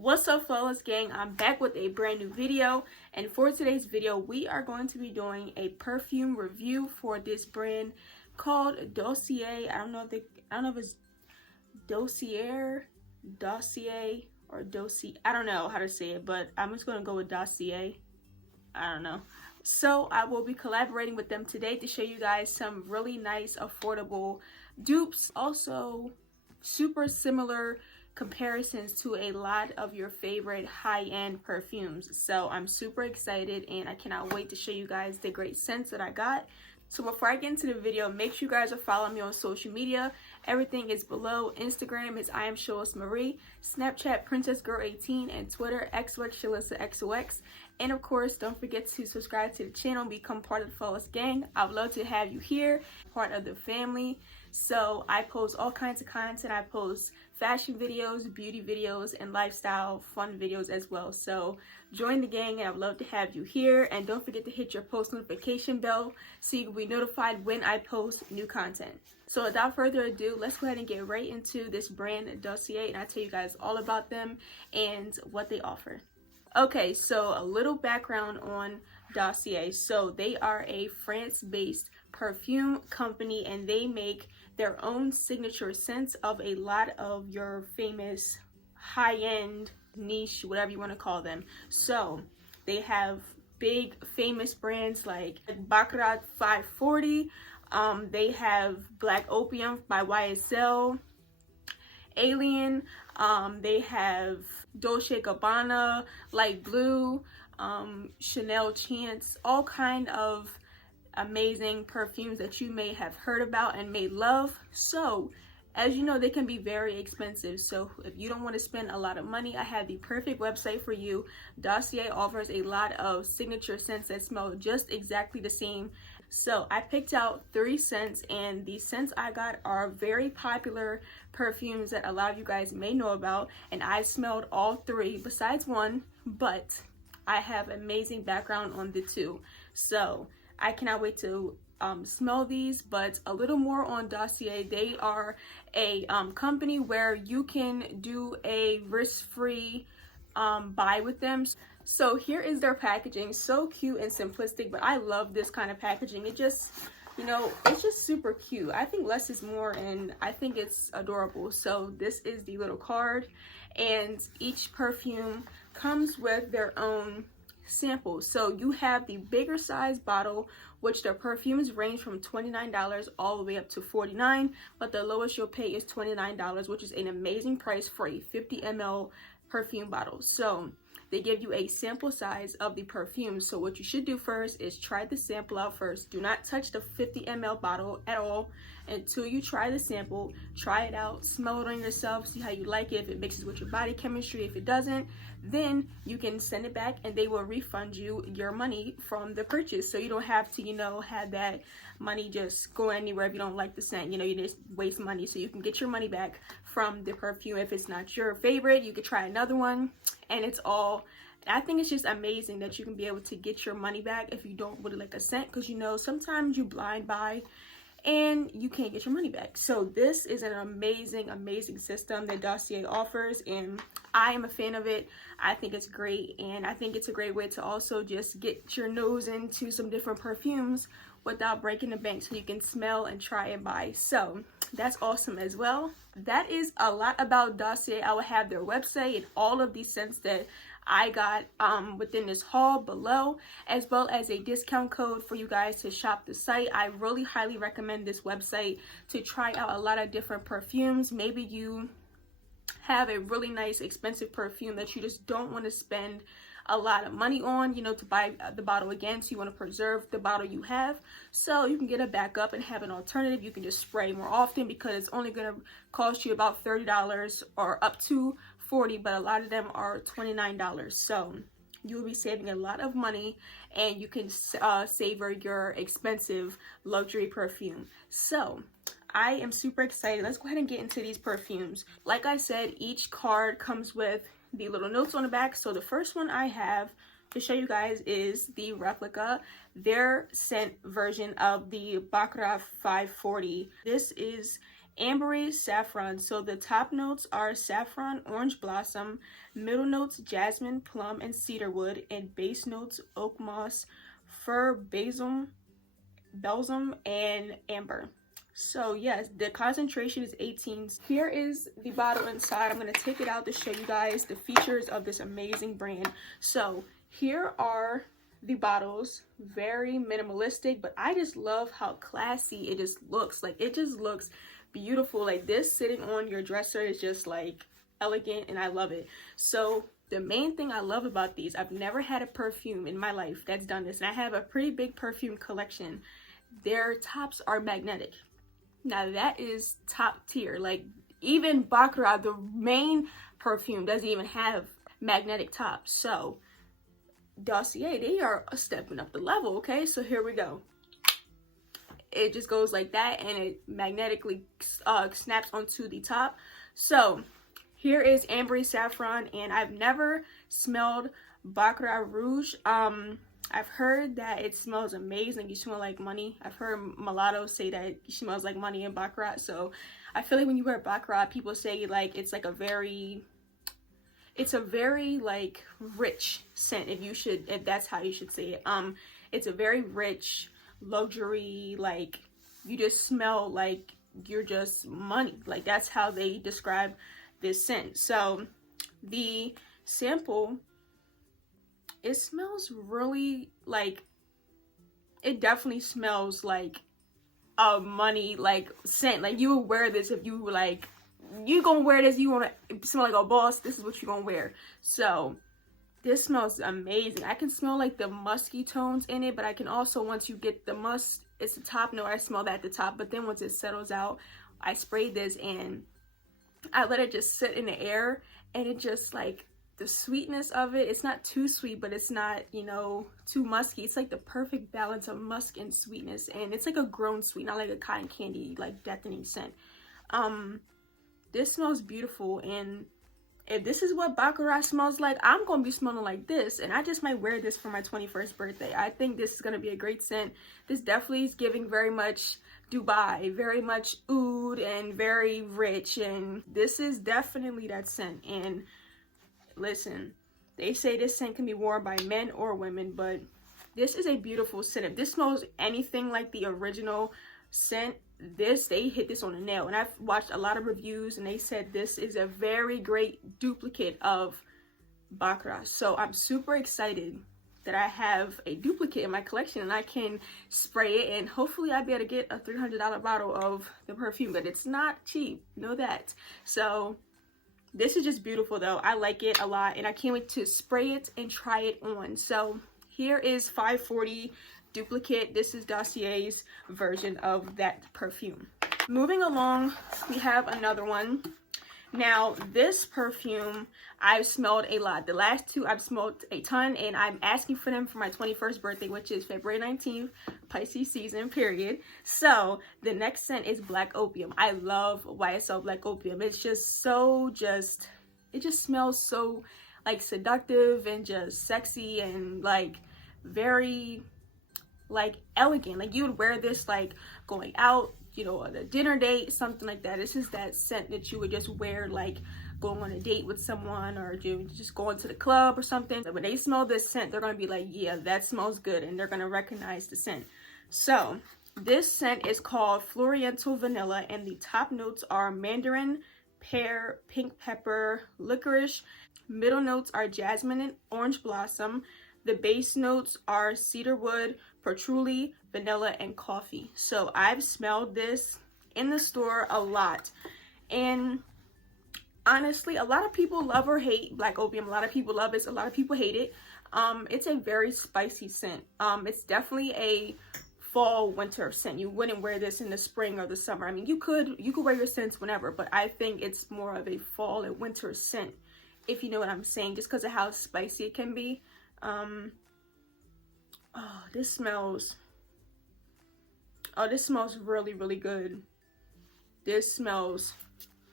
What's up, flawless gang? I'm back with a brand new video, and for today's video we are going to be doing a perfume review for this brand called Dossier. I don't know if it's Dossier or Dossier. I don't know how to say it, but I'm just gonna go with Dossier. I don't know. So I will be collaborating with them today to show you guys some really nice affordable dupes, also super similar comparisons to a lot of your favorite high-end perfumes. So I'm super excited and I cannot wait to show you guys the great scents that I got. So before I get into the video, make sure you guys are following me on social media. Everything is below. Instagram is I am Shalisha Marie, Snapchat Princess Girl 18, and Twitter XOX. And of course, don't forget to subscribe to the channel and become part of the Flawless gang. I would love to have you here, part of the family. So I post all kinds of content. I post fashion videos, beauty videos, and lifestyle fun videos as well. So join the gang and I would love to have you here. And don't forget to hit your post notification bell so you can be notified when I post new content. So without further ado, let's go ahead and get right into this brand Dossier, and I'll tell you guys all about them and what they offer. Okay, so a little background on Dossier. So they are a France-based perfume company and they make their own signature scents of a lot of your famous high-end niche, whatever you want to call them. So they have big famous brands like Baccarat 540, they have Black Opium by YSL, Alien, they have Dolce & Gabbana, Light Blue, Chanel Chance, all kind of amazing perfumes that you may have heard about and may love. So as you know, they can be very expensive. So if you don't want to spend a lot of money, I have the perfect website for you. Dossier offers a lot of signature scents that smell just exactly the same. So I picked out 3 scents, and the scents I got are very popular perfumes that a lot of you guys may know about, and I smelled all 3 besides one, but I have amazing background on the 2. So I cannot wait to smell these. But a little more on Dossier. They are a company where you can do a risk-free buy with them. So here is their packaging. So cute and simplistic, but I love this kind of packaging. It just, you know, it's just super cute. I think less is more and I think it's adorable. So this is the little card, and each perfume comes with their own samples. So you have the bigger size bottle, which their perfumes range from $29 all the way up to $49, but the lowest you'll pay is $29, which is an amazing price for a 50 ml perfume bottle. So they give you a sample size of the perfume. So what you should do first is try the sample out first. Do not touch the 50 ml bottle at all until you try the sample. Try it out, smell it on yourself, see how you like it. If it mixes with your body chemistry, if it doesn't, then you can send it back and they will refund you your money from the purchase. So you don't have to, you know, have that money just go anywhere if you don't like the scent. You know, you just waste money. So you can get your money back from the perfume. If it's not your favorite, you could try another one, and it's all, I think it's just amazing that you can be able to get your money back if you don't really like a scent, because you know sometimes you blind buy and you can't get your money back. So this is an amazing system that Dossier offers, and I am a fan of it. I think it's great, and I think it's a great way to also just get your nose into some different perfumes without breaking the bank, so you can smell and try and buy. So that's awesome as well. That is a lot about Dossier. I will have their website and all of these scents that I got within this haul below, as well as a discount code for you guys to shop the site. I really highly recommend this website to try out a lot of different perfumes. Maybe you have a really nice expensive perfume that you just don't want to spend a lot of money on, you know, to buy the bottle again, so you want to preserve the bottle you have, so you can get a backup and have an alternative. You can just spray more often because it's only going to cost you about $30 or up to $40, but a lot of them are $29. So you will be saving a lot of money, and you can savor your expensive luxury perfume. So I am super excited. Let's go ahead and get into these perfumes. Like I said, each card comes with the little notes on the back. So the first one I have to show you guys is the replica, their scent version of the Baccarat 540. This is ambery saffron. So the top notes are saffron, orange blossom, middle notes jasmine, plum, and cedarwood, and base notes oak moss, fir, balsam, and amber. So yes, the concentration is 18. Here is the bottle inside. I'm going to take it out to show you guys the features of this amazing brand. So here are the bottles, very minimalistic, but I just love how classy it just looks. Like, it just looks beautiful. Like, this sitting on your dresser is just like elegant, and I love it. So the main thing I love about these, I've never had a perfume in my life that's done this, and I have a pretty big perfume collection. Their tops are magnetic. Now that is top tier. Like, even Baccarat, the main perfume, doesn't even have magnetic tops. So Dossier, they are stepping up the level. Okay, so here we go. It just goes like that, and it magnetically snaps onto the top. So here is ambery saffron, and I've never smelled Baccarat Rouge. I've heard that it smells amazing. You smell like money. I've heard mulattoes say that it smells like money in Baccarat. So I feel like when you wear Baccarat, people say like it's a very like rich scent, if that's how you should say it. It's a very rich luxury, like, you just smell like you're just money. Like, that's how they describe this scent. So the sample, it smells really like, it definitely smells like a money like scent. Like, you would wear this if you were like, you gonna wear this, you want to smell like a boss, this is what you gonna wear. So this smells amazing. I can smell like the musky tones in it, but I can also, once you get the musk, it's the top note, I smell that at the top. But then once it settles out, I sprayed this and I let it just sit in the air, and it just like, the sweetness of it, it's not too sweet, but it's not, you know, too musky. It's like the perfect balance of musk and sweetness, and it's like a grown sweet, not like a cotton candy like deafening scent. This smells beautiful, and if this is what Baccarat smells like, I'm gonna be smelling like this, and I just might wear this for my 21st birthday. I think this is gonna be a great scent. This definitely is giving very much Dubai, very much oud, and very rich, and this is definitely that scent. And listen, they say this scent can be worn by men or women, but this is a beautiful scent. If this smells anything like the original scent, they hit this on the nail. And I've watched a lot of reviews, and they said this is a very great duplicate of Baccarat. So I'm super excited that I have a duplicate in my collection, and I can spray it, and hopefully I'll be able to get a $300 bottle of the perfume. But it's not cheap, know that. So this is just beautiful though. I like it a lot, and I can't wait to spray it and try it on. So here is 540 duplicate. This is Dossier's version of that perfume. Moving along, we have another one. Now this perfume I've smelled a lot. The last two I've smelled a ton, and I'm asking for them for my 21st birthday, which is February 19th, Pisces season, period. So the next scent is Black Opium. I love YSL Black Opium. It's just so it just smells so like seductive and just sexy, and like very like elegant. Like, you would wear this like going out, you know, on a dinner date, something like that. This is that scent that you would just wear like going on a date with someone, or just going to the club or something. When they smell this scent, they're gonna be like, yeah, that smells good, and they're gonna recognize the scent. So this scent is called Floriental Vanilla, and the top notes are mandarin, pear, pink pepper, licorice. Middle notes are jasmine and orange blossom. The base notes are cedarwood, patchouli, vanilla, and coffee. So I've smelled this in the store a lot, and honestly, a lot of people love or hate Black Opium. A lot of people love it, a lot of people hate it. It's a very spicy scent. It's definitely a fall winter scent. You wouldn't wear this in the spring or the summer. I mean, you could wear your scents whenever, but I think it's more of a fall and winter scent, if you know what I'm saying, just because of how spicy it can be. Oh, this smells really, really good. This smells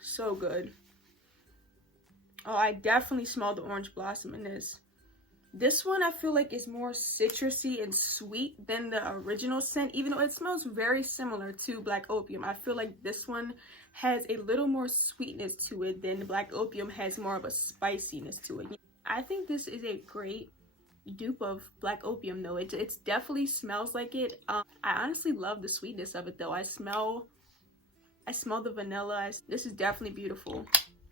so good. Oh, I definitely smell the orange blossom in this. This one I feel like is more citrusy and sweet than the original scent, even though it smells very similar to Black Opium. I feel like this one has a little more sweetness to it than the Black Opium has more of a spiciness to it. I think this is a great dupe of Black Opium though. It's definitely smells like it. I honestly love the sweetness of it though. I smell the vanilla. This is definitely beautiful.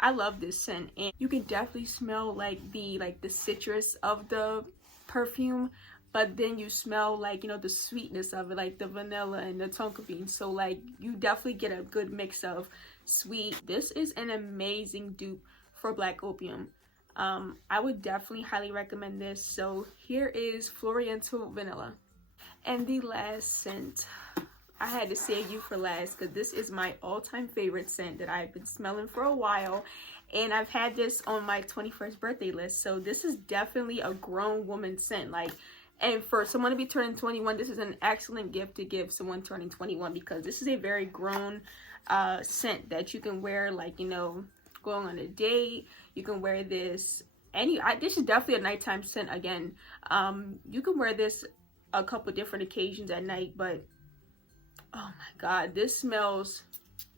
I love this scent, and you can definitely smell like the citrus of the perfume, but then you smell like, you know, the sweetness of it, like the vanilla and the tonka bean. So like you definitely get a good mix of sweet. This is an amazing dupe for Black Opium. I would definitely highly recommend this. So here is Floriental Vanilla. And the last scent, I had to save you for last because this is my all-time favorite scent that I've been smelling for a while, and I've had this on my 21st birthday list. So this is definitely a grown woman scent, like, and for someone to be turning 21, this is an excellent gift to give someone turning 21 because this is a very grown scent that you can wear, like, you know, going on a date. You can wear this this is definitely a nighttime scent again. You can wear this a couple different occasions at night, but oh my god, this smells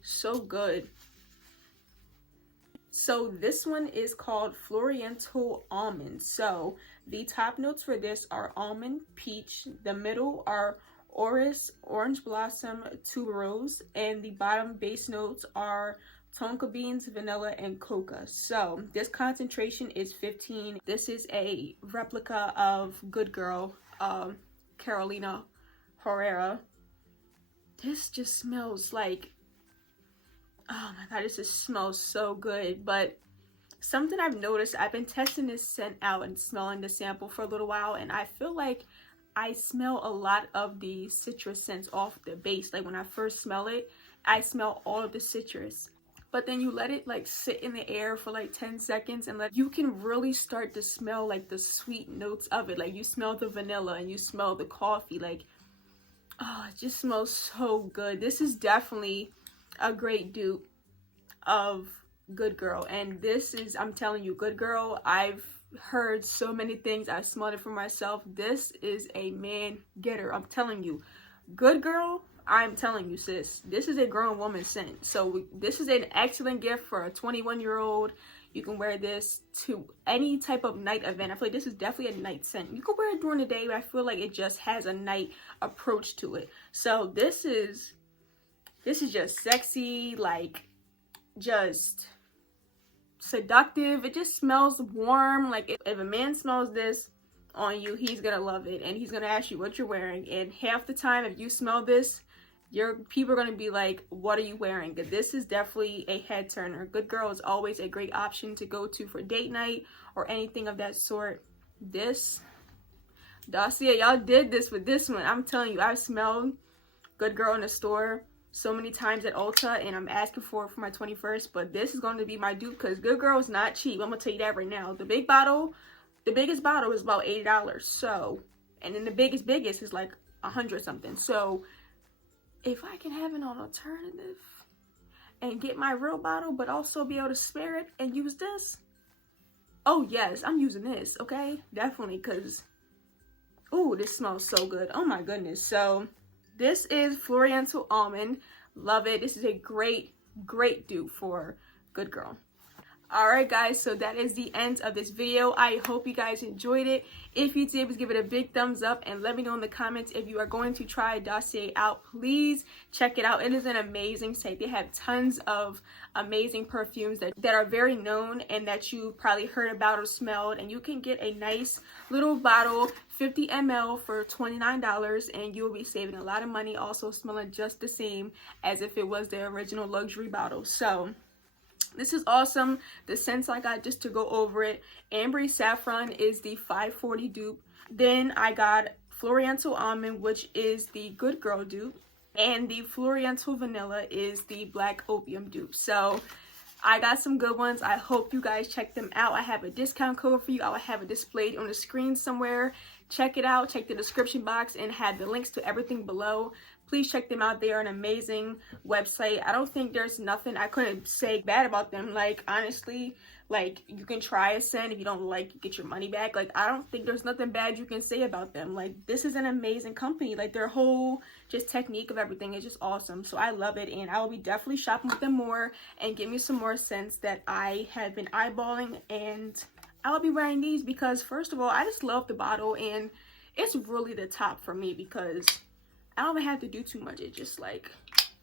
so good. So this one is called Floriental Almond. So the top notes for this are almond, peach, the middle are orris, orange blossom, tuberose, and the bottom base notes are tonka beans, vanilla, and coca. So this concentration is 15. This is a replica of Good Girl, Carolina Herrera. This just smells like, oh my god, this just smells so good. But something I've noticed, I've been testing this scent out and smelling the sample for a little while, and I feel like I smell a lot of the citrus scents off the base. Like when I first smell it, I smell all of the citrus. But then you let it like sit in the air for like 10 seconds and you can really start to smell like the sweet notes of it. Like you smell the vanilla and you smell the coffee. Like, oh, it just smells so good. This is definitely a great dupe of Good Girl. And this is, I'm telling you, Good Girl, I've heard so many things. I've smelled it for myself. This is a man getter. I'm telling you. Good Girl, I'm telling you, sis, this is a grown woman scent. So this is an excellent gift for a 21-year-old. You can wear this to any type of night event. I feel like this is definitely a night scent. You can wear it during the day, but I feel like it just has a night approach to it. So this is just sexy, like just seductive. It just smells warm. Like if a man smells this on you, he's gonna love it, and he's gonna ask you what you're wearing. And half the time, if you smell this, your people are gonna be like, what are you wearing? This is definitely a head turner. Good Girl is always a great option to go to for date night or anything of that sort. This Dossier, y'all did this with this one. I'm telling you, I've smelled Good Girl in the store so many times at Ulta, and I'm asking for it for my 21st, but this is going to be my dupe because Good Girl is not cheap. I'm gonna tell you that right now. The biggest bottle is about $80. So, and then the biggest is like 100 something. So if I can have an alternative and get my real bottle, but also be able to spare it and use this, oh yes, I'm using this, okay? Definitely, because, oh, this smells so good. Oh my goodness. So this is Floriental Almond. Love it. This is a great dupe for Good Girl. Alright guys, so that is the end of this video. I hope you guys enjoyed it. If you did, please give it a big thumbs up and let me know in the comments if you are going to try Dossier out. Please check it out. It is an amazing site. They have tons of amazing perfumes that are very known and that you probably heard about or smelled, and you can get a nice little bottle, 50 ml for $29, and you will be saving a lot of money, also smelling just the same as if it was the original luxury bottle. So this is awesome. The scents I got, just to go over it, Ambery Saffron is the 540 dupe. Then I got Floriental Almond, which is the Good Girl dupe. And the Floriental Vanilla is the Black Opium dupe. So I got some good ones. I hope you guys check them out. I have a discount code for you. I will have it displayed on the screen somewhere. Check it out. Check the description box and have the links to everything below. Please check them out. They are an amazing website. I don't think there's nothing I couldn't say bad about them. Like, honestly, Like, you can try a scent. If you don't like, you get your money back. Like, I don't think there's nothing bad you can say about them. Like, this is an amazing company. Like, their whole just technique of everything is just awesome. So I love it, and I will be definitely shopping with them more and get me some more scents that I have been eyeballing. And I will be wearing these because, first of all, I just love the bottle, and it's really the top for me because I don't even have to do too much. It just like,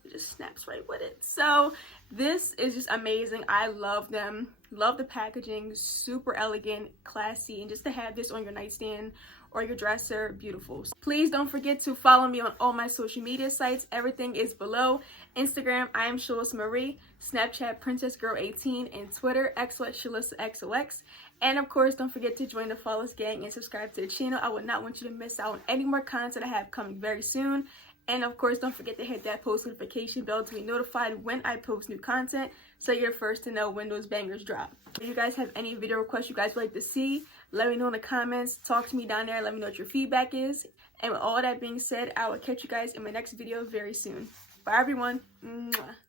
it just snaps right with it. So this is just amazing. I love them. Love the packaging. Super elegant, classy, and just to have this on your nightstand or your dresser, beautiful. Please don't forget to follow me on all my social media sites. Everything is below. Instagram, I am Shalisha Marie. Snapchat, Princess Girl 18, and Twitter, Shalisha. And of course, don't forget to join the Flawless Gang and subscribe to the channel. I would not want you to miss out on any more content I have coming very soon. And of course, don't forget to hit that post notification bell to be notified when I post new content, so you're first to know when those bangers drop. If you guys have any video requests you guys would like to see, let me know in the comments. Talk to me down there. Let me know what your feedback is. And with all that being said, I will catch you guys in my next video very soon. Bye, everyone. Mwah.